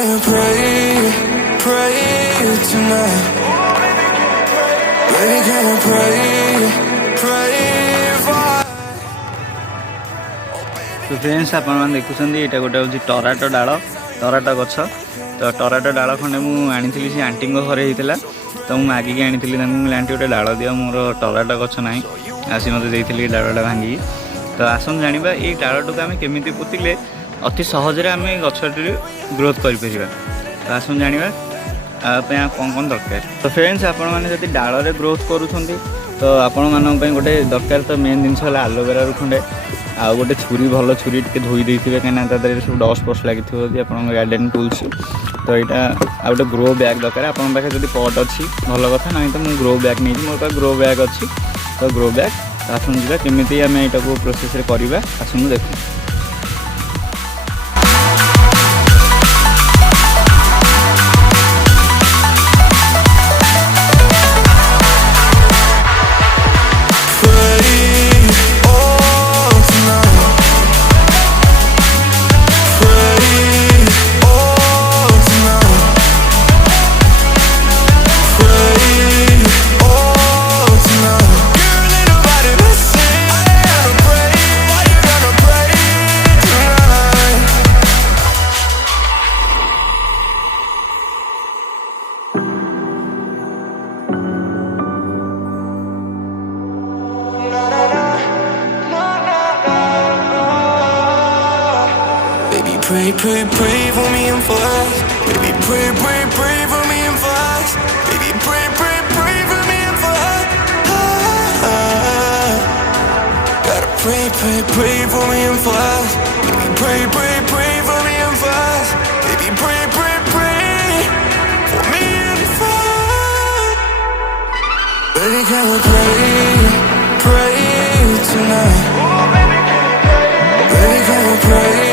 can you pray, pray tonight? Baby, can you pray, pray for? तो friends आप देखुं यहाँ गोटे हूँ टराटो डाल टराटो गछ तो टराटो डाल खंडे मुझे से आंटी घरे होता तो मुझे मागिकी आनी आंटी गोटे डाल दिया मोर टराटो गछ ना आसी मत देती डालटा भांगी तो आसन जाना ये डालटा को आम केमी पोतिले अति सहजरे आम गछटी ग्रोथ कर तो आसन जाना कौन कौन दरकार तो फ्रेंड्स आपण मैंने डाल में ग्रोथ करुँच तो आपण मानी गोटे दरकार तो मेन जिनस आलोवेरा खंडे आ गोटे छुरी भल छुरी टे धोई देते कहीं सब डस्ट फस्ट लगी आप गार्डेन टूल्स तो यहाँ आ गए ग्रो बैग दरकार आपन पाखे जब पट अच्छी भल कथा ना तो मुझे ग्रो बैग नहीं मोर पास ग्रो बैग अच्छी तो ग्रो बैग आसन जा केमी आम यहाँ को प्रोसेस करवा आसन देख Pray, pray, pray for me and fast. Baby, pray, pray, pray for me and fast. Baby, pray, pray, pray for me and fast. Gotta pray, pray, pray for me and fast. Baby, pray, pray, pray for me and fast. Baby, pray, pray, pray for me and fast. Baby, can we pray, pray tonight? Baby, can we pray?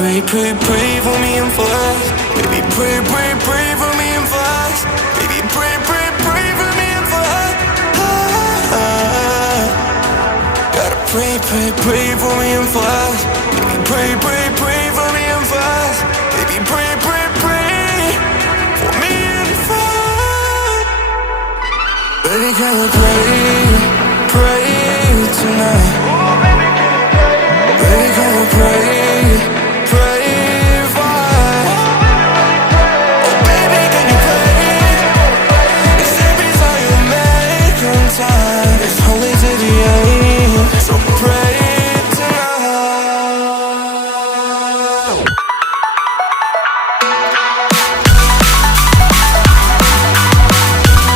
Pray, pray, pray for me and fast. Baby, pray, pray, pray for me and fast. Baby, pray, pray, pray for me and fast. Gotta pray, pray, pray for me and fast. Baby, pray, pray, pray for me and fast. Baby, pray, pray, pray for me and fast. Baby, can we pray, pray tonight?